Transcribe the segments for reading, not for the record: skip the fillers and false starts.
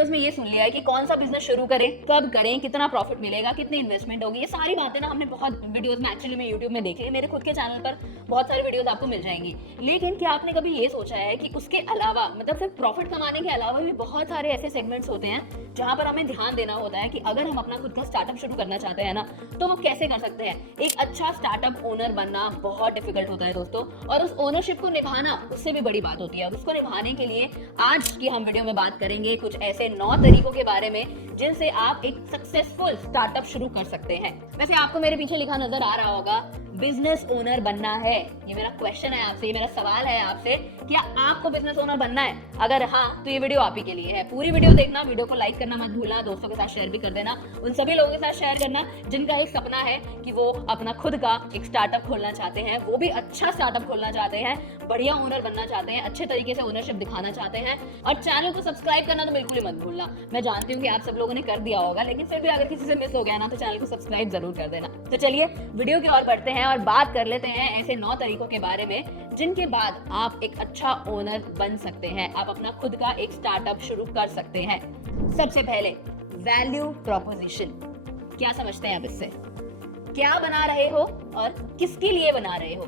Videos में ये सुन लिया है कि कौन सा बिजनेस शुरू करें, कब करें, कितना प्रॉफिट मिलेगा, कितनी इन्वेस्टमेंट होगी, ये सारी बातें ना हमने बहुत वीडियोस में एक्चुअली में यूट्यूब में देखी है। मेरे खुद के चैनल पर बहुत सारी वीडियोस आपको मिल जाएंगी। लेकिन क्या आपने कभी ये सोचा है कि उसके अलावा मतलब सिर्फ प्रॉफिट कमाने के अलावा भी बहुत सारे ऐसे सेगमेंट्स होते हैं जहां पर हमें ध्यान देना होता है कि अगर हम अपना खुद का स्टार्टअप शुरू करना चाहते हैं ना, तो वो कैसे कर सकते हैं। एक अच्छा स्टार्टअप ओनर बनना बहुत डिफिकल्ट होता है दोस्तों, और उस ओनरशिप को निभाना उससे भी बड़ी बात होती है। उसको निभाने के लिए आज की हम वीडियो में बात करेंगे कुछ ऐसे 9 तरीकों के बारे में जिनसे आप एक सक्सेसफुल स्टार्टअप शुरू कर सकते हैं। वैसे आपको मेरे पीछे लिखा नजर आ रहा होगा बिजनेस ओनर बनना है। ये मेरा क्वेश्चन है आपसे, ये मेरा सवाल है आपसे, क्या आपको बिजनेस ओनर बनना है? अगर हाँ तो ये वीडियो आप ही के लिए है। पूरी वीडियो देखना, वीडियो को लाइक करना मत भूलना, दोस्तों के साथ शेयर भी कर देना। उन सभी लोगों के साथ शेयर करना जिनका एक सपना है कि वो अपना खुद का एक स्टार्टअप खोलना चाहते हैं, वो भी अच्छा स्टार्टअप खोलना चाहते हैं, बढ़िया ओनर बनना चाहते हैं, अच्छे तरीके से ओनरशिप दिखाना चाहते हैं। और चैनल को सब्सक्राइब करना तो बिल्कुल ही मत भूलना। मैं जानती हूँ कि आप सब लोगों ने कर दिया होगा, लेकिन फिर भी अगर किसी से मिस हो गया ना तो चैनल को सब्सक्राइब जरूर कर देना। तो चलिए वीडियो की ओर बढ़ते हैं और बात कर लेते हैं ऐसे 9 तरीकों के बारे में जिनके बाद आप एक अच्छा ओनर बन सकते हैं, आप अपना खुद का एक स्टार्टअप शुरू कर सकते हैं। सबसे पहले वैल्यू प्रोपोजिशन। क्या समझते हैं आप इससे? क्या बना रहे हो और किसके लिए बना रहे हो,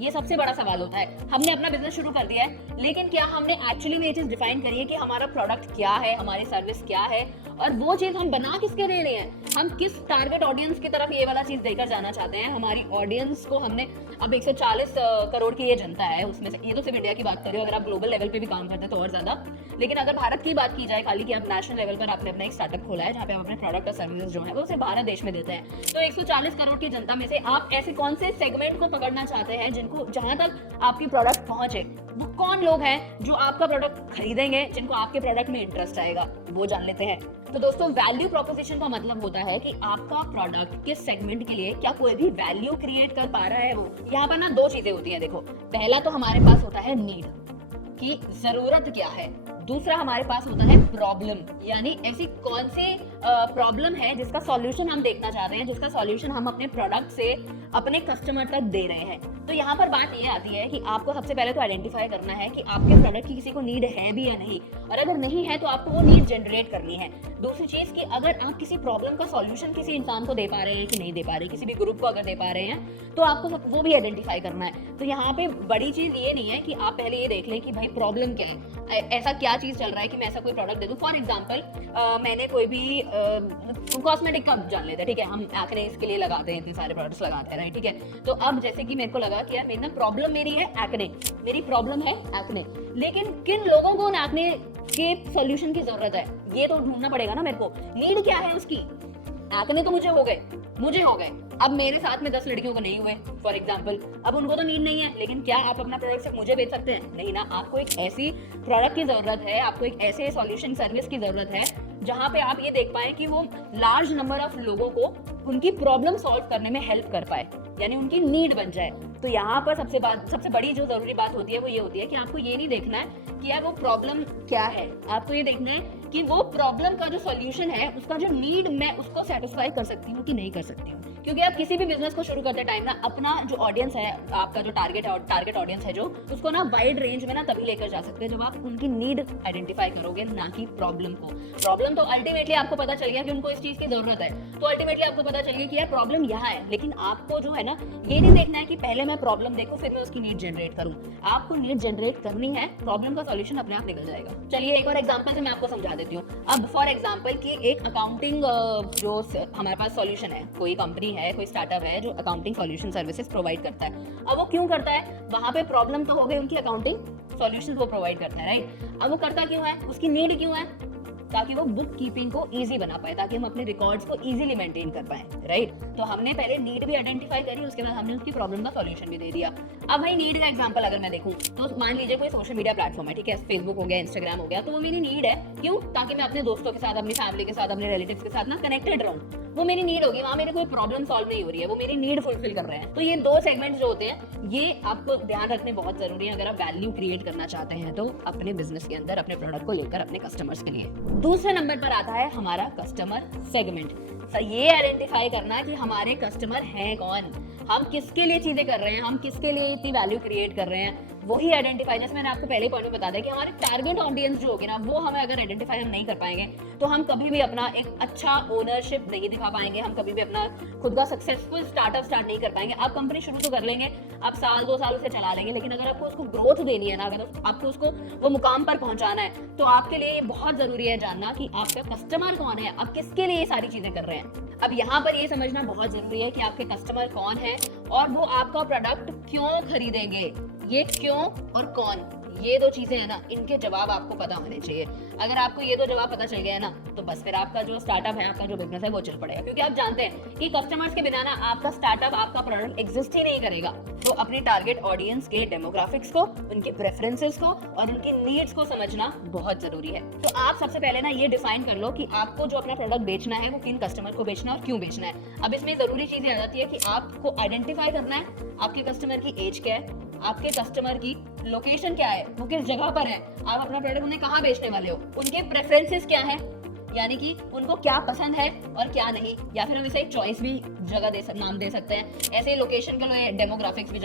ये सबसे बड़ा सवाल होता है। हमने अपना बिजनेस शुरू कर दिया है, लेकिन क्या हमने एक्चुअली में ये चीज डिफाइन करी है कि हमारा प्रोडक्ट क्या है, हमारी सर्विस क्या है, और वो चीज हम बना किसके लिए रहे हैं? हम किस टारगेट ऑडियंस की तरफ ये वाला चीज देकर जाना चाहते हैं? हमारी ऑडियंस को हमने अब 140 करोड़ की ये जनता है, उसमें से ये तो सिर्फ इंडिया की बात कर रही हो, अगर आप ग्लोबल लेवल पे भी काम करते हैं तो और ज्यादा। लेकिन अगर भारत की बात की जाए खाली कि आप नेशनल लेवल पर आपने अपना एक स्टार्टअप खोला है जहाँ पे आप अपने प्रोडक्ट और सर्विसेज जो है वो सिर्फ भारत देश में देते हैं, तो 140 करोड़ की जनता में से आप ऐसे कौन से सेगमेंट को पकड़ना चाहते हैं जिनको जहां तक आपकी प्रोडक्ट पहुंचे, वो कौन लोग हैं जो आपका प्रोडक्ट खरीदेंगे, जिनको आपके प्रोडक्ट में इंटरेस्ट आएगा, वो जान लेते हैं। तो दोस्तों वैल्यू प्रोपोजिशन का मतलब होता है कि आपका प्रोडक्ट किस सेगमेंट के लिए क्या कोई भी वैल्यू क्रिएट कर पा रहा है वो। यहाँ पर ना 2 चीजें होती हैं। देखो, पहला तो हमारे पास होता है नीड की जरूरत क्या है, दूसरा हमारे पास होता है प्रॉब्लम, यानी ऐसी कौन सी प्रॉब्लम है जिसका सॉल्यूशन हम देखना चाह रहे हैं, जिसका सॉल्यूशन हम अपने प्रोडक्ट से अपने कस्टमर तक दे रहे हैं। तो यहाँ पर बात ये आती है कि आपको सबसे पहले तो आइडेंटिफाई करना है कि आपके प्रोडक्ट की किसी को नीड है भी या नहीं, और अगर नहीं है तो आपको वो नीड जनरेट करनी है। दूसरी चीज कि अगर आप किसी प्रॉब्लम का सॉल्यूशन किसी इंसान को दे पा रहे हैं कि नहीं दे पा रहे, किसी भी ग्रुप को अगर दे पा रहे हैं तो आपको वो भी आइडेंटिफाई करना है। तो यहाँ पे बड़ी चीज ये नहीं है कि आप पहले ये देख लें कि भाई प्रॉब्लम क्या है, ऐसा क्या चीज चल रहा है कि मैं ऐसा कोई प्रोडक्ट दे दूं। फॉर एग्जाम्पल मैंने कोई भी कॉस्मेटिक का जान लेते हैं, ठीक है, हम एक्ने इसके लिए लगाते हैं, इतने सारे प्रोडक्ट्स लगाते हैं, ठीक है। तो अब जैसे कि मेरे को लगा कि यार मेरी ना प्रॉब्लम मेरी है एक्ने, मेरी प्रॉब्लम है एक्ने, लेकिन किन लोगों को एक्ने के सॉल्यूशन की जरूरत है ये तो ढूंढना पड़ेगा ना मेरे को। नीड क्या है उसकी? एक्ने तो मुझे हो गए, अब मेरे साथ में 10 लड़कियों को नहीं हुए फॉर एग्जाम्पल, अब उनको तो नीड नहीं है, लेकिन क्या आप अपना प्रोडक्ट सिर्फ मुझे बेच सकते हैं? नहीं ना, आपको एक ऐसी प्रोडक्ट की जरूरत है, आपको एक ऐसे सॉल्यूशन सर्विस की जरूरत है जहां पे आप ये देख पाए कि वो लार्ज नंबर ऑफ लोगों को उनकी प्रॉब्लम सॉल्व करने में हेल्प कर पाए, यानी उनकी नीड बन जाए। तो यहाँ पर सबसे बड़ी जो जरूरी बात होती है वो ये होती है कि आपको ये नहीं देखना है कि यार वो प्रॉब्लम क्या है, आपको ये देखना है कि वो प्रॉब्लम का जो सॉल्यूशन है उसका जो नीड मैं उसको सेटिस्फाई कर सकती हूँ कि नहीं कर सकती हूँ। क्योंकि आप किसी भी बिजनेस को शुरू करते टाइम ना अपना जो ऑडियंस है, आपका जो टारगेट ऑडियंस है जो, उसको ना वाइड रेंज में ना तभी लेकर जा सकते हैं जब आप उनकी नीड आइडेंटिफाई करोगे, ना कि प्रॉब्लम को। प्रॉब्लम तो अल्टीमेटली आपको पता चल गया कि उनको इस चीज की जरूरत है, तो अल्टीमेटली आपको पता चल गया कि यार प्रॉब्लम यहाँ है, लेकिन आपको जो है ना ये नहीं देखना है कि पहले मैं प्रॉब्लम देखूं फिर मैं उसकी नीड जनरेट करूं। आपको नीड जनरेट करनी है, प्रॉब्लम का सॉल्यूशन अपने आप निकल जाएगा। चलिए एक और एग्जांपल से मैं आपको समझा देती हूँ। अब फॉर एग्जांपल कि एक अकाउंटिंग जो हमारे पास सॉल्यूशन है, कोई कंपनी है, कोई स्टार्टअप है जो अकाउंटिंग सॉल्यूशन सर्विसेज प्रोवाइड करता है। अब वो क्यों करता है? वहां पे प्रॉब्लम तो हो गई, उनकी अकाउंटिंग सॉल्यूशन वो प्रोवाइड करता है, राइट। अब वो करता क्यों है? उसकी नीड क्यों है? ताकि वो बुक कीपिंग को इजी बना पाए, ताकि हम अपने रिकॉर्ड्स को इजीली मेंटेन कर पाए, राइट। तो हमने पहले नीड भी आइडेंटिफाई करी, उसके बाद हमने उसकी प्रॉब्लम का सॉल्यूशन भी दे दिया। अब भाई नीड का एग्जांपल अगर मैं देखूं तो मान लीजिए कोई सोशल मीडिया प्लेटफॉर्म है, ठीक है, फेसबुक हो गया, इंस्टाग्राम हो गया, तो वो मेरी नीड है। क्यों? ताकि मैं अपने दोस्तों के साथ, अपनी फैमिली के साथ, अपने रिलेटिव्स के साथ ना कनेक्टेड रहूं। वो मेरी नीड होगी, वहां मेरी कोई प्रॉब्लम सॉल्व नहीं हो रही है, वो मेरी नीड फुलफिल कर रहे हैं। तो ये 2 सेगमेंट जो होते हैं ये आपको ध्यान रखने बहुत जरूरी है अगर आप वैल्यू क्रिएट करना चाहते हैं तो अपने बिजनेस के अंदर, अपने प्रोडक्ट को लेकर अपने कस्टमर्स के लिए। दूसरे नंबर पर आता है हमारा कस्टमर सेगमेंट। ये आइडेंटिफाई करना कि हमारे कस्टमर हैं कौन, हम किसके लिए चीजें कर रहे हैं, हम किसके लिए इतनी वैल्यू क्रिएट कर रहे हैं, वही आइडेंटिफाई। जैसे मैंने आपको पहले पॉइंट में बता दिया कि हमारे टारगेट ऑडियंस जो होगी ना, वो हमें अगर आइडेंटिफाई हम नहीं कर पाएंगे तो हम कभी भी अपना एक अच्छा ओनरशिप नहीं दिखा पाएंगे, हम कभी भी अपना खुद का सक्सेसफुल स्टार्टअप स्टार्ट नहीं कर पाएंगे। आप कंपनी शुरू तो कर लेंगे, आप साल 2 साल उसे चला लेंगे, लेकिन अगर आपको उसको ग्रोथ देनी है ना, अगर आपको उसको वो मुकाम पर पहुंचाना है, तो आपके लिए ये बहुत जरूरी है जानना कि आपका कस्टमर कौन है, आप किसके लिए ये सारी चीजें कर रहे हैं। अब यहाँ पर ये समझना बहुत जरूरी है कि आपके कस्टमर कौन है और वो आपका प्रोडक्ट क्यों खरीदेंगे। ये क्यों और कौन, ये 2 चीजें हैं ना, इनके जवाब आपको पता होने चाहिए। अगर आपको ये 2 जवाब पता चल गया है ना, तो बस फिर आपका जो स्टार्टअप है, आपका जो बिजनेस है, वो चल पड़ेगा। क्योंकि आप जानते हैं कि कस्टमर्स के बिना ना आपका स्टार्टअप, आपका प्रोडक्ट एग्जिस्ट ही नहीं करेगा। तो अपनी टारगेट ऑडियंस के डेमोग्राफिक्स को, उनके प्रेफरेंसेस को और उनकी नीड्स को समझना बहुत जरूरी है। तो आप सबसे पहले ना ये डिफाइन कर लो कि आपको जो अपना प्रोडक्ट बेचना है वो किन कस्टमर को बेचना है और क्यों बेचना है। अब इसमें जरूरी चीज आ जाती है कि आपको आइडेंटिफाई करना है आपके कस्टमर की एज क्या है, आपके कस्टमर की लोकेशन क्या है, वो किस जगह पर है, आप अपना प्रोडक्ट उन्हें कहाँ बेचने वाले हो, उनके प्रेफरेंसेस क्या है, यानी कि उनको क्या पसंद है और क्या नहीं, या फिर हम इसे एक चॉइस भी जगह नाम दे सकते हैं। ऐसे लोकेशन के लिए डेमोग्राफिक्स भी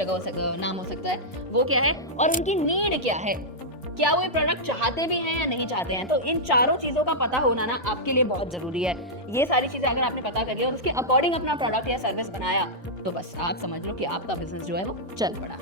नाम हो सकता है, वो क्या है, और उनकी नीड क्या है, क्या वो ये प्रोडक्ट चाहते भी हैं या नहीं चाहते हैं। तो इन चारों चीजों का पता होना ना आपके लिए बहुत जरूरी है। ये सारी चीजें अगर आपने पता कर लिया और उसके अकॉर्डिंग अपना प्रोडक्ट या सर्विस बनाया, तो बस आप समझ लो कि आपका बिजनेस जो है वो चल पड़ा।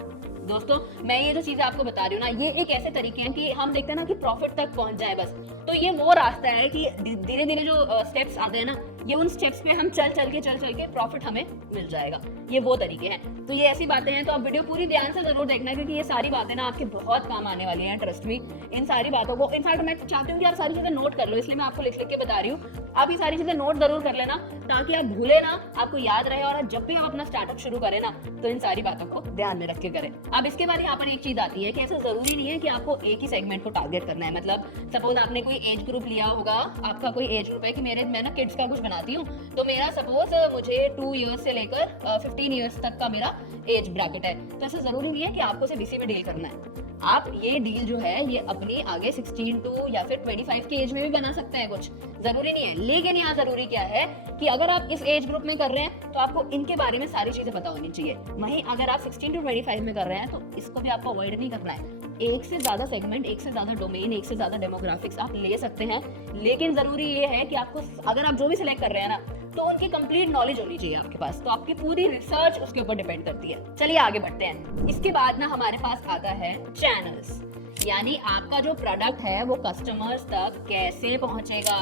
दोस्तों, मैं ये जो चीजें आपको बता रही हूँ ना, ये एक ऐसे तरीके हैं कि हम देखते हैं ना कि प्रॉफिट तक पहुंच जाए बस। तो ये वो रास्ता है कि धीरे धीरे जो स्टेप्स आते हैं ना, ये उन स्टेप्स पे हम चल के प्रॉफिट हमें मिल जाएगा। ये वो तरीके हैं। तो ये ऐसी बातें हैं, तो आप वीडियो पूरी ध्यान से जरूर देखना, क्योंकि ये सारी बातें ना आपके बहुत काम आने वाली हैं। ट्रस्ट मी, इन सारी बातों को, इनफैक्ट मैं चाहती हूँ कि आप सारी चीजें नोट कर लो, इसलिए मैं आपको लिख के बता रही हूँ। आप ये सारी चीजें नोट जरूर कर लेना, ताकि आप भूले ना, आपको याद रहे, और जब भी आप अपना स्टार्टअप शुरू करें ना, तो इन सारी बातों को ध्यान में रख के करें। अब इसके बाद यहाँ पर एक चीज आती है कि ऐसा जरूरी नहीं है कि आपको एक ही सेगमेंट को टारगेट करना है। मतलब सपोज आपने कोई एज ग्रुप लिया होगा, आपका कोई एज ग्रुप है कि मैं ना किड्स का कुछ बनाती हूँ, तो मेरा सपोज मुझे 2 इयर्स से लेकर 15 इयर्स तक का मेरा एज ब्रैकेट है। तो ऐसा जरूरी नहीं है कि आपको सिर्फ इसी में डील करना है। आप ये डील जो है ये अपनी आगे 16 टू या फिर 25 की एज में भी बना सकते हैं, कुछ जरूरी नहीं है। लेकिन यहाँ जरूरी क्या है कि अगर आप इस एज ग्रुप में कर रहे हैं तो आपको इनके बारे में सारी चीजें पता होनी चाहिए। वहीं अगर आप 16 टू 25 में कर रहे हैं तो इसको भी आपको अवॉइड नहीं करना है। एक से ज्यादा सेगमेंट, एक से ज्यादा डोमेन, एक से ज्यादा डेमोग्राफिक्स आप ले सकते हैं, लेकिन जरूरी ये है कि आपको, अगर आप जो भी सिलेक्ट कर रहे हैं ना, तो उनकी कंप्लीट नॉलेज होनी चाहिए आपके पास। तो आपकी पूरी रिसर्च उसके ऊपर डिपेंड करती है। चलिए आगे बढ़ते हैं। इसके बाद ना हमारे पास आता है चैनल्स, यानी आपका जो प्रोडक्ट है वो कस्टमर्स तक कैसे पहुंचेगा,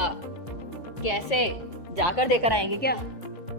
कैसे जाकर देकर आएंगे क्या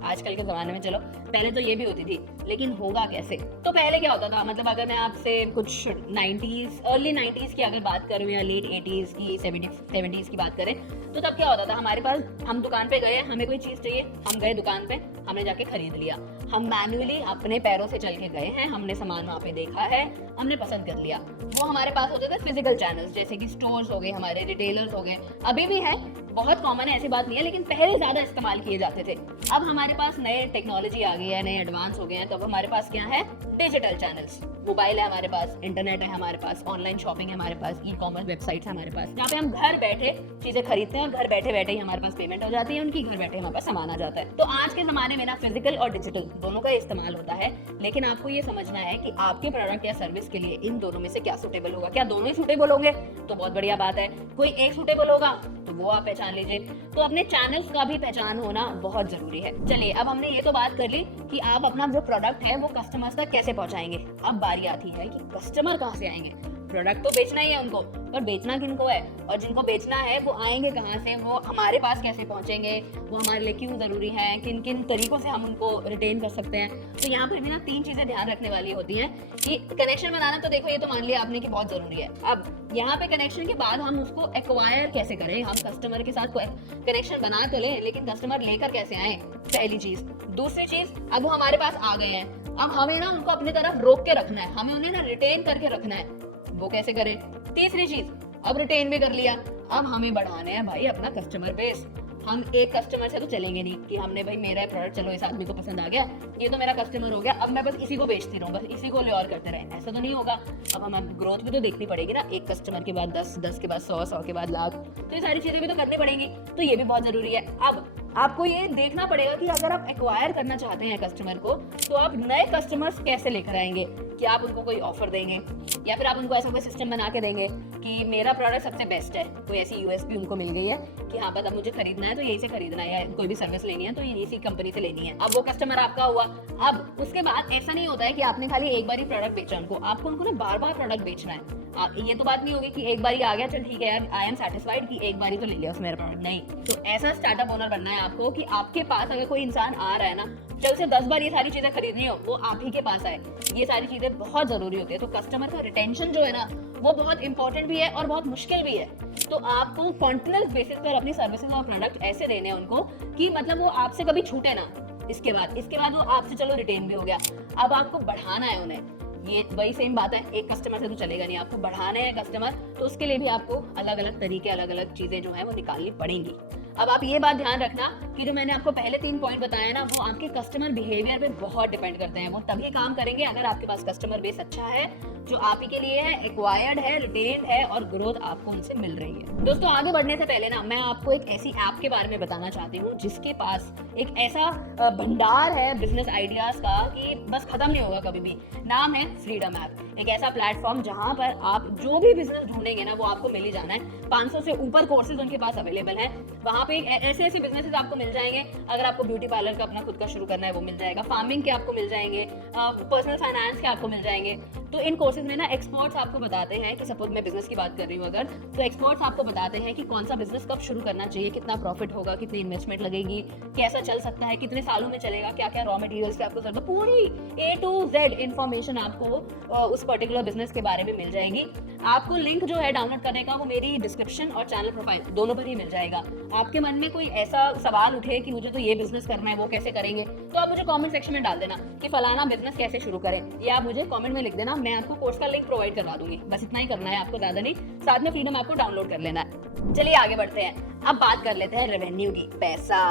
आजकल के जमाने में। चलो पहले तो ये भी होती थी, लेकिन होगा कैसे। तो पहले क्या होता था, मतलब अगर मैं आपसे कुछ 90s, अर्ली 90s की अगर बात करूं या लेट 80s की, 70s की बात करें, तो तब क्या होता था, हमारे पास, हम दुकान पे गए, हमें कोई चीज चाहिए, हम गए दुकान पे, हमने जाके खरीद लिया। हम मैन्युअली अपने पैरों से चल के गए हैं, हमने सामान वहाँ पे देखा है, हमने पसंद कर लिया। वो हमारे पास होते थे फिजिकल चैनल्स, जैसे कि स्टोर्स हो गए, हमारे रिटेलर्स हो गए, अभी भी है, बहुत कॉमन है, ऐसी बात नहीं है, लेकिन पहले ज्यादा इस्तेमाल किए जाते थे। अब हमारे पास नए टेक्नोलॉजी आ गई है, नए एडवांस हो गए हैं, तो अब हमारे पास क्या है, डिजिटल चैनल्स। मोबाइल है हमारे पास, इंटरनेट है हमारे पास, ऑनलाइन शॉपिंग है हमारे पास, ई-कॉमर्स वेबसाइट्स है हमारे पास, जहाँ पे हम घर बैठे चीजें खरीदते हैं और घर बैठे बैठे ही हमारे पास पेमेंट हो जाती है, उनकी घर बैठे हमारे पास सामान आ जाता है। तो आज के जमाने में ना फिजिकल और डिजिटल दोनों का इस्तेमाल होता है, लेकिन आपको ये समझना है कि आपके प्रोडक्ट या सर्विस के लिए इन दोनों में से क्या सूटेबल होगा। क्या दोनों ही सूटेबल होंगे तो बहुत बढ़िया बात है, कोई एक सूटेबल होगा तो वो आप पहचान लीजिए। तो अपने चैनल्स का भी पहचान होना बहुत जरूरी है। चलिए, अब हमने ये तो बात कर ली कि आप अपना जो प्रोडक्ट है वो कस्टमर्स तक कैसे पहुंचाएंगे। अब बारी आती है कि कस्टमर कहाँ से आएंगे। प्रोडक्ट तो बेचना ही है उनको, पर बेचना किनको है, और जिनको बेचना है वो आएंगे कहाँ से, वो हमारे पास कैसे पहुंचेंगे, वो हमारे लिए क्यों जरूरी है, किन किन तरीकों से हम उनको रिटेन कर सकते हैं। तो यहाँ पर भी ना 3 चीजें ध्यान रखने वाली होती हैं कि कनेक्शन बनाना, तो देखो ये तो मान लिया आपने कि बहुत जरूरी है। अब यहाँ पे कनेक्शन के बाद हम उसको एक्वायर कैसे करें, हम कस्टमर के साथ कनेक्शन बना तो लें, लेकिन कस्टमर लेकर कैसे आए, पहली चीज। दूसरी चीज, अब वो हमारे पास आ गए हैं, अब हमें ना उनको अपनी तरफ रोक के रखना है, हमें उन्हें ना रिटेन करके रखना है, वो कैसे करें। तीसरी चीज, अब रिटेन भी कर लिया, अब हमें बढ़ाने हैं भाई अपना कस्टमर बेस। हम एक कस्टमर से तो चलेंगे नहीं कि हमने भाई मेरा प्रोडक्ट चलो इस आदमी को पसंद आ गया, ये तो मेरा कस्टमर हो गया, अब मैं बस इसी को बेचती रहूं, बस इसी को ले और करते रहे, ऐसा तो नहीं होगा। अब हमें ग्रोथ भी तो देखनी पड़ेगी ना, एक कस्टमर के बाद 10, 10 के बाद 100, 100 के बाद लाख, तो ये सारी चीजें भी तो करनी पड़ेंगी। तो ये भी बहुत जरूरी है। अब आपको ये देखना पड़ेगा कि अगर आप एक्वायर करना चाहते हैं कस्टमर को, तो आप नए कस्टमर्स कैसे लेकर आएंगे। कि आप उनको कोई ऑफर देंगे या फिर आप उनको ऐसा कोई सिस्टम बना के देंगे कि मेरा प्रोडक्ट सबसे बेस्ट है, कोई ऐसी यूएसपी उनको मिल गई है कि हाँ बस अब मुझे खरीदना है तो यही से खरीदना है, या कोई भी सर्विस लेनी है तो ये इसी कंपनी से लेनी है। अब वो कस्टमर आपका हुआ। अब उसके बाद ऐसा नहीं होता है कि आपने खाली एक बार ही प्रोडक्ट बेचा उनको, आपको उनको ना बार बार प्रोडक्ट बेचना है। ये तो बात नहीं होगी कि एक बार ही आ गया चल ठीक है यार आई एम सेटिस्फाइड कि एक बार ही तो ले लिया उस मेरा प्रोडक्ट। नहीं, तो ऐसा स्टार्टअप ओनर बनना है आपको कि आपके पास अगर कोई इंसान आ रहा है ना, चल से 10 बार ये सारी चीजें खरीदनी हो, वो आप ही के पास आए। ये सारी चीजें बहुत जरूरी होती है। तो कस्टमर का रिटेंशन जो है ना वो बहुत इंपॉर्टेंट भी है और बहुत मुश्किल भी है। तो आपको कॉन्टिन्यूअस बेसिस पर अपनी सर्विसेज और प्रोडक्ट ऐसे देने हैं उनको कि मतलब वो आपसे कभी छूटे ना। इसके बाद वो आपसे चलो रिटेन भी हो गया, अब आपको बढ़ाना है उन्हें। ये वही सेम बात है, एक कस्टमर से तो चलेगा नहीं, आपको बढ़ाने हैं कस्टमर, तो उसके लिए भी आपको अलग अलग तरीके, अलग अलग चीजें जो है वो निकालनी पड़ेंगी। अब आप ये बात ध्यान रखना कि जो मैंने आपको पहले 3 पॉइंट बताया ना, वो आपके कस्टमर बिहेवियर पे बहुत डिपेंड करते हैं। वो तभी काम करेंगे अगर आपके पास कस्टमर बेस अच्छा है, जो आप ही के लिए है, एक्वायर्ड है, रिटेन्ड है और ग्रोथ आपको उनसे मिल रही है। दोस्तों आगे बढ़ने से पहले ना मैं आपको एक ऐसी ऐप के बारे में बताना चाहती हूँ जिसके पास एक ऐसा भंडार है बिजनेस आइडियाज का कि बस खत्म नहीं होगा कभी भी। नाम है फ्रीडम ऐप। एक ऐसा प्लेटफॉर्म जहां पर आप जो भी बिजनेस ढूंढेंगे ना वो आपको मिल ही जाना है। 500 से ऊपर कोर्सेज उनके पास अवेलेबल हैं। वहां पे ऐसे ऐसे बिजनेसेस आपको मिल जाएंगे। अगर आपको ब्यूटी पार्लर का अपना खुद का शुरू करना है वो मिल जाएगा, फार्मिंग के आपको मिल जाएंगे, पर्सनल फाइनेंस के आपको मिल जाएंगे। तो इन कोर्सेज में ना एक्सपर्ट्स आपको बताते हैं कि सपोज मैं बिजनेस की बात कर रही हूँ अगर, तो एक्सपर्ट्स आपको बताते हैं कि कौन सा बिजनेस कब शुरू करना चाहिए, कितना प्रॉफिट होगा, कितनी इन्वेस्टमेंट लगेगी, कैसा चल सकता है, कितने सालों में चलेगा, क्या क्या रॉ मटेरियल्स की आपको जरूरत, पूरी A to Z इन्फॉर्मेशन आपको उस पर्टिकुलर बिजनेस के बारे में मिल जाएगी। आपको लिंक जो है डाउनलोड करने का वो मेरी डिस्क्रिप्शन और चैनल प्रोफाइल दोनों पर ही मिल जाएगा। आपके मन में कोई ऐसा सवाल उठे कि मुझे तो ये बिजनेस करना है, वो कैसे करेंगे, तो आप मुझे कमेंट सेक्शन में डाल देना कि फलाना बिजनेस कैसे शुरू करें, या आप मुझे कमेंट में लिख देना, मैं आपको कोर्स का लिंक प्रोवाइड करवा दूंगी। बस इतना ही करना है आपको, ज्यादा नहीं। साथ में फ्रीडम आपको डाउनलोड कर लेना है। चलिए आगे बढ़ते हैं। अब बात कर लेते हैं रेवेन्यू की, पैसा।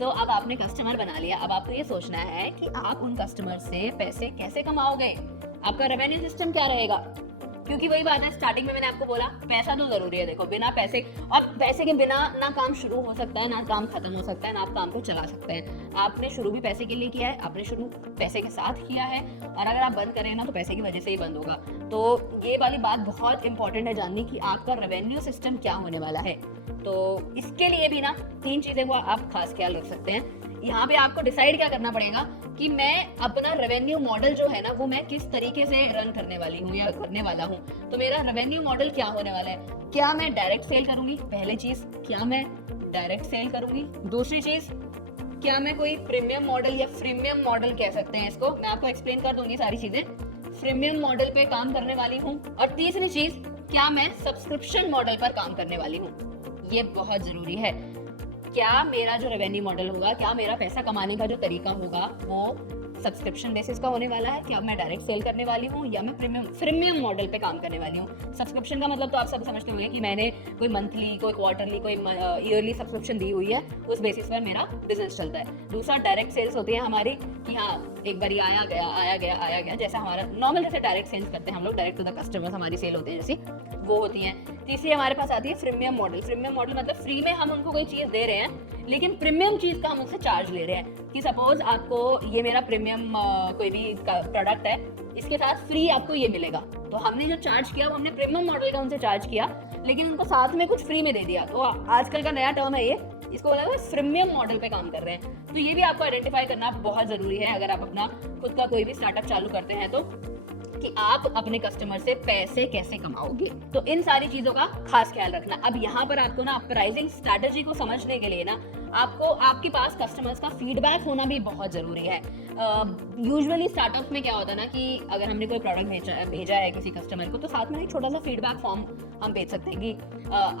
तो अब आपने कस्टमर बना लिया, अब आपको ये सोचना है कि आप उन कस्टमर से पैसे कैसे कमाओगे, आपका रेवेन्यू सिस्टम क्या रहेगा। क्योंकि वही बात है, स्टार्टिंग में मैंने आपको बोला पैसा तो जरूरी है। देखो बिना पैसे, और पैसे के बिना ना काम शुरू हो सकता है, ना काम खत्म हो सकता है, ना आप काम को चला सकते हैं। आपने शुरू भी पैसे के लिए किया है, आपने शुरू पैसे के साथ किया है, और अगर आप बंद करें ना तो पैसे की वजह से ही बंद होगा। तो ये वाली बात बहुत इंपॉर्टेंट है जाननी कि आपका रेवेन्यू सिस्टम क्या होने वाला है। तो इसके लिए भी ना 3 चीजें को आप खास ख्याल रख सकते हैं। यहाँ पे आपको डिसाइड क्या करना पड़ेगा कि मैं अपना रेवेन्यू मॉडल जो है ना वो मैं किस तरीके से रन करने वाली हूँ या करने वाला हूँ। तो मेरा रेवेन्यू मॉडल क्या होने वाला है। क्या मैं डायरेक्ट सेल करूंगी, पहली चीज, क्या मैं डायरेक्ट सेल करूंगी। दूसरी चीज, क्या मैं कोई प्रीमियम मॉडल या फ्रीमियम मॉडल कह सकते हैं इसको, मैं आपको एक्सप्लेन कर दूंगी सारी चीजें, फ्रीमियम मॉडल पे काम करने वाली हूँ। और तीसरी चीज, क्या मैं सब्सक्रिप्शन मॉडल पर काम करने वाली हूँ। ये बहुत जरूरी है। क्या मेरा जो रेवेन्यू मॉडल होगा, क्या मेरा पैसा कमाने का जो तरीका होगा वो सब्सक्रिप्शन बेसिस का होने वाला है, क्या मैं डायरेक्ट सेल करने वाली हूँ या मैं प्रीमियम मॉडल पे काम करने वाली हूँ। सब्सक्रिप्शन का मतलब तो आप सब समझते होंगे कि मैंने कोई मंथली, कोई क्वार्टरली, कोई ईयरली सब्सक्रिप्शन दी हुई है, उस बेसिस पर मेरा बिजनेस चलता है। दूसरा डायरेक्ट सेल्स होती है हमारी कि हाँ एक बार आया गया, जैसा हमारा नॉर्मल जैसे डायरेक्ट सेल्स करते हैं हम लोग, डायरेक्ट टू द कस्टमर्स हमारी सेल होती है जैसी वो होती है। तीसरी हमारे पास आती है प्रीमियम मॉडल। प्रीमियम मॉडल मतलब फ्री में हम उनको कोई चीज दे रहे हैं लेकिन प्रीमियम चीज का हम उनसे चार्ज ले रहे हैं। कि सपोज आपको ये मेरा प्रीमियम कोई भी प्रोडक्ट है, इसके साथ फ्री आपको ये मिलेगा, तो हमने जो चार्ज किया वो हमने प्रीमियम मॉडल का उनसे चार्ज किया, लेकिन उनको साथ में कुछ फ्री में दे दिया। तो आजकल का नया टर्म है ये, इसको बोला है प्रीमियम मॉडल पे काम कर रहे हैं। तो ये भी आपको आइडेंटिफाई करना बहुत जरूरी है अगर आप अपना खुद का कोई भी स्टार्टअप चालू करते हैं, तो कि आप अपने कस्टमर से पैसे कैसे कमाओगे। तो इन सारी चीजों का खास ख्याल रखना। अब यहाँ पर आपको ना प्राइसिंग स्ट्रैटेजी को समझने के लिए ना आपको आपके पास कस्टमर्स का फीडबैक होना भी बहुत जरूरी है। यूजुअली स्टार्टअप में क्या होता है ना कि अगर हमने कोई प्रोडक्ट भेजा है किसी कस्टमर को, तो साथ में एक छोटा सा फीडबैक फॉर्म हम भेज सकते हैं कि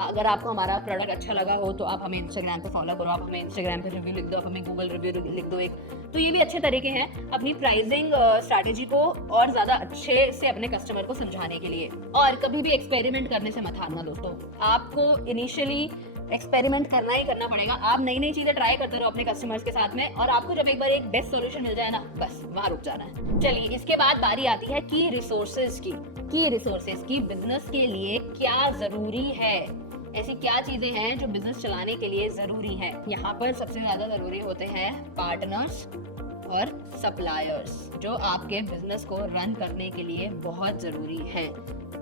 अगर आपको हमारा प्रोडक्ट अच्छा लगा हो तो आप हमें इंस्टाग्राम पे फॉलो करो, आप हमें इंस्टाग्राम पे रिव्यू लिख दो, आप हमें गूगल रिव्यू लिख दो एक। तो ये भी अच्छे तरीके हैं अपनी प्राइसिंग स्ट्रैटेजी को और ज्यादा अच्छे से अपने कस्टमर को समझाने के लिए। और कभी भी एक्सपेरिमेंट करने से मत हारना दोस्तों, आपको इनिशियली एक्सपेरिमेंट करना ही करना पड़ेगा। आप नई नई चीजें ट्राई करते रहो अपने कस्टमर्स के साथ में, और आपको जब एक बार एक बेस्ट सॉल्यूशन मिल जाए ना, बस वहां रुक जाना है। चलिए इसके बाद बारी आती है की रिसोर्सेज की। की रिसोर्सेज की बिजनेस के लिए क्या जरूरी है, ऐसी क्या चीजें हैं जो बिजनेस चलाने के लिए जरूरी है। यहाँ पर सबसे ज्यादा जरूरी होते हैं पार्टनर्स और सप्लायर्स, जो आपके बिजनेस को रन करने के लिए बहुत जरूरी है।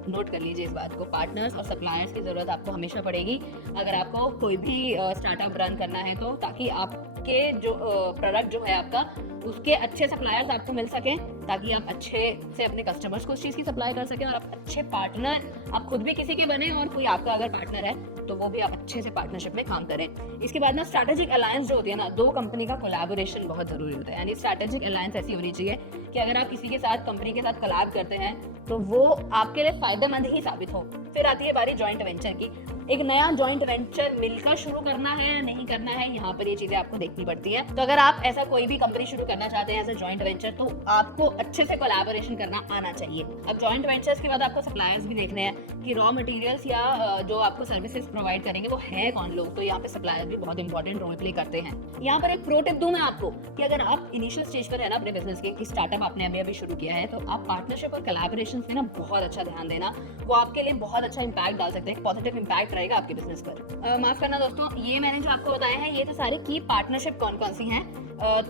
नोट कर लीजिए इस बात को, पार्टनर्स और सप्लायर्स की जरूरत आपको हमेशा पड़ेगी अगर आपको कोई भी स्टार्टअप रन करना है, तो ताकि आपके जो प्रोडक्ट जो है आपका, उसके अच्छे सप्लायर्स आपको मिल सकें, ताकि आप अच्छे से अपने कस्टमर्स को उस चीज़ की सप्लाई कर सकें, और आप अच्छे पार्टनर, आप खुद भी किसी के बने और कोई आपका अगर पार्टनर है तो वो भी आप अच्छे से पार्टनरशिप में काम करें। इसके बाद ना स्ट्रैटेजिक अलायंस जो होती है ना, दो कंपनी का कोलैबोरेशन बहुत जरूरी होता है। यानी स्ट्रैटेजिक अलायंस ऐसी होनी चाहिए कि अगर आप किसी के साथ, कंपनी के साथ कोलैब करते हैं तो वो आपके लिए फायदेमंद ही साबित हो। फिर आती है बारी जॉइंट वेंचर की। एक नया जॉइंट वेंचर मिलकर शुरू करना है या नहीं करना है, यहाँ पर ये चीजें आपको देखनी पड़ती है। तो अगर आप ऐसा कोई भी कंपनी शुरू करना चाहते हैं एज अ जॉइंट वेंचर, तो आपको अच्छे से कोलैबोरेशन करना आना चाहिए। अब जॉइंट वेंचर्स के बाद आपको सप्लायर्स भी देखने हैं कि रॉ मटेरियल्स या जो आपको सर्विसेज प्रोवाइड करेंगे वो है कौन लोग। तो यहाँ पे सप्लायर भी बहुत इंपॉर्टेंट रोल प्ले करते हैं। यहाँ पर एक प्रो टिप दूं मैं आपको कि अगर आप इनिशियल स्टेज पर है ना अपने बिजनेस के, कि स्टार्टअप आपने अभी शुरू किया है, तो आप पार्टनरशिप और कोलैबोरेशन में ना बहुत अच्छा ध्यान देना। वो आपके लिए बहुत अच्छा इंपैक्ट डाल सकते हैं, पॉजिटिव इंपैक्ट रहेगा आपके बिजनेस पर। माफ करना दोस्तों, ये मैंने जो आपको बताया है ये तो सारी की पार्टनरशिप कौन कौन सी हैं,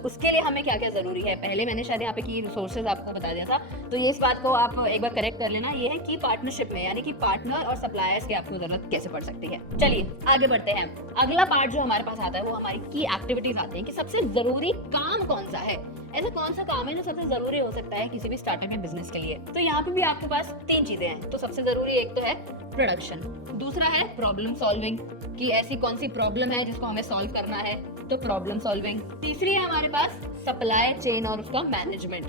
उसके लिए हमें क्या क्या जरूरी है। पहले मैंने शायद यहाँ पे की रिसोर्सेज आपको बता दिया था, तो ये इस बात को आप एक बार करेक्ट कर लेना। ये है की पार्टनरशिप में, यानी कि पार्टनर और सप्लायर्स की आपको जरूरत कैसे पड़ सकती है। चलिए आगे बढ़ते हैं। अगला पार्ट जो हमारे पास आता है वो हमारी की एक्टिविटीज आती है, कि सबसे जरूरी काम कौन सा है, ऐसा कौन सा काम है जो सबसे जरूरी हो सकता है किसी भी स्टार्टअप या बिजनेस के लिए। तो यहाँ पे भी आपके पास तीन चीजें हैं। तो सबसे जरूरी एक तो है प्रोडक्शन, दूसरा है प्रॉब्लम सॉल्विंग, कि ऐसी कौन सी प्रॉब्लम है जिसको हमें सॉल्व करना है, तो प्रॉब्लम सॉल्विंग। तीसरी है हमारे पास सप्लाई चेन और उसका मैनेजमेंट,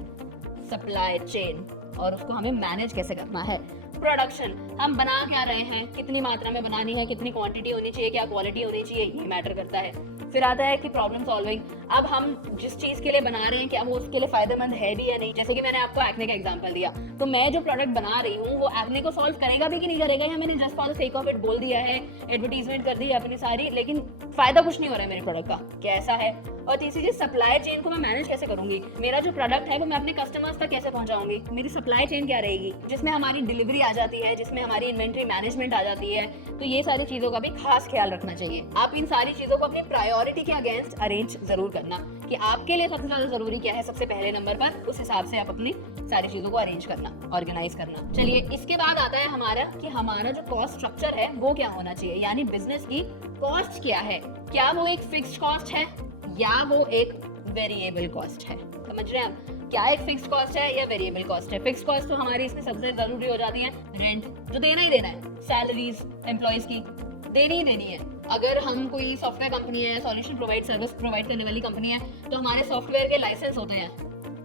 सप्लाई चेन और उसको हमें मैनेज कैसे करना है। प्रोडक्शन, हम बना क्या रहे हैं, कितनी मात्रा में बनानी है, कितनी क्वांटिटी होनी चाहिए, क्या क्वालिटी होनी चाहिए, ये मैटर करता है। फिर आता है कि प्रॉब्लम सॉल्विंग, अब हम जिस चीज के लिए बना रहे हैं क्या वो उसके लिए फायदेमंद है भी या नहीं। जैसे कि मैंने आपको एक्ने का एग्जांपल दिया, तो मैं जो प्रोडक्ट बना रही हूँ वो एक्ने को सॉल्व करेगा भी कि नहीं करेगा, या मैंने just for the sake of it बोल दिया है, एडवर्टीजमेंट कर दी है अपनी सारी, लेकिन फायदा कुछ नहीं हो रहा है मेरे प्रोडक्ट का, कैसा है। और तीसरी चीज सप्लाई चेन को मैं मैनेज कैसे करूंगी, मेरा जो प्रोडक्ट है वो मैं अपने कस्टमर्स तक कैसे पहुंचाऊंगी, मेरी सप्लाई चेन क्या रहेगी, जिसमें हमारी डिलीवरी आ जाती है, जिसमें हमारी इन्वेंट्री मैनेजमेंट आ जाती है। तो ये सारी चीजों का भी खास ख्याल रखना चाहिए। आप इन सारी चीजों को अपनी प्रायोरिटी के अगेंस्ट अरेंज जरूर करना, कि आपके लिए सबसे ज्यादा जरूरी क्या है सबसे पहले नंबर पर, उस हिसाब से आप अपनी सारी चीजों को अरेंज करना, ऑर्गेनाइज करना। चलिए इसके बाद आता है हमारा कि हमारा जो कॉस्ट स्ट्रक्चर है वो क्या होना चाहिए, यानी बिजनेस की कॉस्ट क्या है, क्या वो एक फिक्स्ड कॉस्ट है या वो एक वेरिएबल कॉस्ट है। समझ रहे हैं आप, क्या एक फिक्स्ड कॉस्ट है या वेरिएबल कॉस्ट है। फिक्स्ड कॉस्ट तो हमारी इसमें सबसे जरूरी हो जाती है रेंट, जो देना ही देना है, सैलरीज एम्प्लॉइज की देनी ही देनी है। अगर हम कोई सॉफ्टवेयर कंपनी है, सॉल्यूशन प्रोवाइड, सर्विस प्रोवाइड करने वाली कंपनी है, तो हमारे सॉफ्टवेयर के लाइसेंस होते हैं,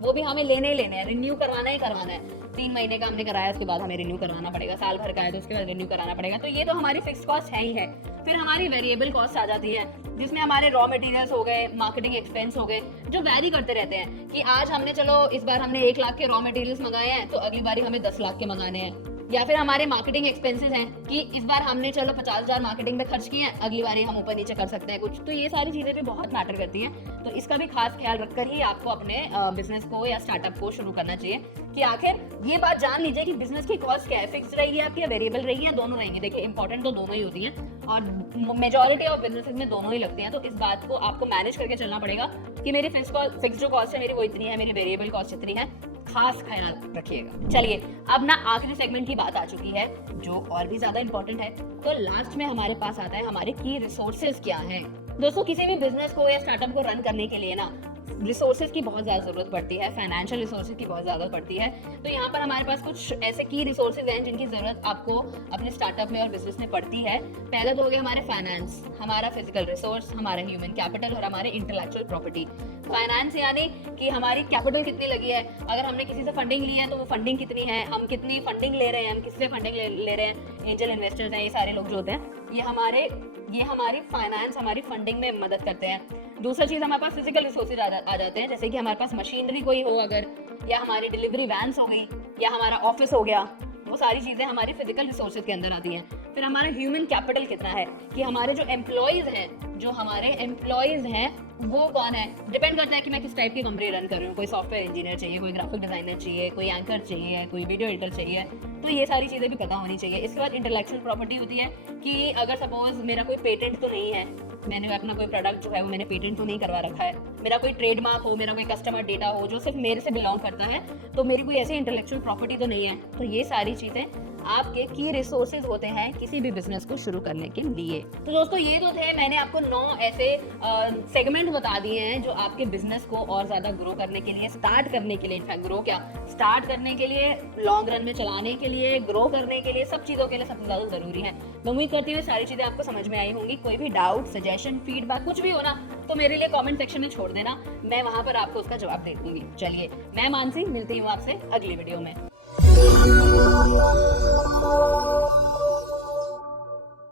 वो भी हमें लेने ही लेने हैं, रिन्यू करवाना ही करवाना है। 3 महीने का हमने कराया, उसके बाद हमें रिन्यू करवाना पड़ेगा, साल भर का है तो उसके बाद रिन्यू कराना पड़ेगा। तो ये तो हमारी फिक्स्ड कॉस्ट है ही है। फिर हमारी वेरिएबल कॉस्ट आ जाती है, जिसमें हमारे रॉ मटेरियल्स हो गए, मार्केटिंग एक्सपेंस हो गए, जो वैरी करते रहते हैं, कि आज हमने चलो इस बार हमने 1 लाख के रॉ मटेरियल्स मंगाए हैं, तो अगली बारी हमें 10 लाख के मंगाने हैं। या फिर हमारे मार्केटिंग एक्सपेंसेस हैं कि इस बार हमने चलो 50,000 मार्केटिंग में खर्च किए हैं, अगली बारी हम ऊपर नीचे कर सकते हैं कुछ। तो ये सारी चीजें भी बहुत मैटर करती हैं। तो इसका भी खास ख्याल रखकर ही आपको अपने बिजनेस को या स्टार्टअप को शुरू करना चाहिए, कि आखिर ये बात जान लीजिए कि बिजनेस की कॉस्ट क्या है, फिक्स रहेगी आपकी या वेरिएबल रहेगी या दोनों रहेंगी। देखिए इंपॉर्टेंट तो दोनों ही होती हैं और मेजॉरिटी ऑफ बिजनेसेस में दोनों ही लगती हैं। तो इस बात को आपको मैनेज करके चलना पड़ेगा कि मेरी फिक्स जो कॉस्ट है मेरी वो इतनी है, मेरी वेरिएबल कॉस्ट इतनी है, खास ख्याल रखिएगा। चलिए अब ना आखिरी सेगमेंट की बात आ चुकी है, जो और भी ज्यादा इंपॉर्टेंट है। तो लास्ट में हमारे पास आता है हमारे की रिसोर्सेज क्या हैं। दोस्तों किसी भी बिजनेस को या स्टार्टअप को रन करने के लिए ना रिसोर्सेज की बहुत ज्यादा जरूरत पड़ती है, फाइनेंशियल रिसोर्सेज की बहुत ज्यादा पड़ती है। तो यहाँ पर हमारे पास कुछ ऐसे की रिसोर्सेज हैं जिनकी जरूरत आपको अपने स्टार्टअप में और बिजनेस में पड़ती है। पहले तो हो गया हमारे फाइनेंस, हमारा फिजिकल रिसोर्स, हमारा ह्यूमन कैपिटल और हमारे इंटेलेक्चुअल प्रॉपर्टी। फाइनेंस यानी कि हमारी कैपिटल कितनी लगी है, अगर हमने किसी से फंडिंग ली है तो वो फंडिंग कितनी है, हम कितनी फंडिंग ले रहे हैं, हम किससे फंडिंग ले रहे हैं, एंजल इन्वेस्टर्स हैं, ये सारे लोग जो होते हैं ये हमारी फाइनेंस, हमारी फंडिंग में मदद करते हैं। दूसरा चीज हमारे पास फिजिकल रिसोर्सेज आ जाते हैं, जैसे कि हमारे पास मशीनरी कोई हो अगर, या हमारी डिलीवरी वैन्स हो गई, या हमारा ऑफिस हो गया, वो सारी चीजें हमारी फिजिकल रिसोर्सेज के अंदर आती हैं। फिर हमारा ह्यूमन कैपिटल कितना है, कि हमारे जो एम्प्लॉयज हैं वो कौन है, डिपेंड करता है कि मैं किस टाइप की कंपनी रन कर रही हूँ। कोई सॉफ्टवेयर इंजीनियर चाहिए, कोई ग्राफिक डिजाइनर चाहिए, कोई एंकर चाहिए, कोई वीडियो एडिटर चाहिए, तो ये सारी चीज़ें भी पता होनी चाहिए। इसके बाद इंटेलेक्चुअल प्रॉपर्टी होती है कि अगर सपोज मेरा कोई पेटेंट तो नहीं है, मैंने अपना कोई प्रोडक्ट जो है वो मैंने पेटेंट तो नहीं करवा रखा है, मेरा कोई ट्रेडमार्क हो, मेरा कोई कस्टमर डेटा हो जो सिर्फ मेरे से बिलोंग करता है, तो मेरी कोई ऐसी इंटेलेक्चुअल प्रॉपर्टी तो नहीं है। तो ये सारी चीज़ें आपके की रिसोर्सेज होते हैं किसी भी बिजनेस को शुरू करने के लिए। तो दोस्तों ये तो थे, मैंने आपको 9 ऐसे सेगमेंट बता दिए हैं जो आपके बिजनेस को और ज़्यादा ग्रो करने के लिए, स्टार्ट करने के लिए, इनफैक्ट ग्रो क्या, स्टार्ट करने के लिए, लॉन्ग रन में चलाने के लिए, ग्रो करने के लिए, सब चीज़ों के लिए सबसे ज़्यादा ज़रूरी है। मैं उम्मीद करती हूँ सारी चीज़ें आपको समझ में आई होंगी। कोई भी डाउट, सजेशन, फीडबैक कुछ भी हो ना, तो मेरे लिए कमेंट सेक्शन में छोड़ देना, मैं वहाँ पर आपको उसका जवाब दे दूँगी। चलिए, मैं मानसी मिलती हूँ आपसे अगली वीडियो में।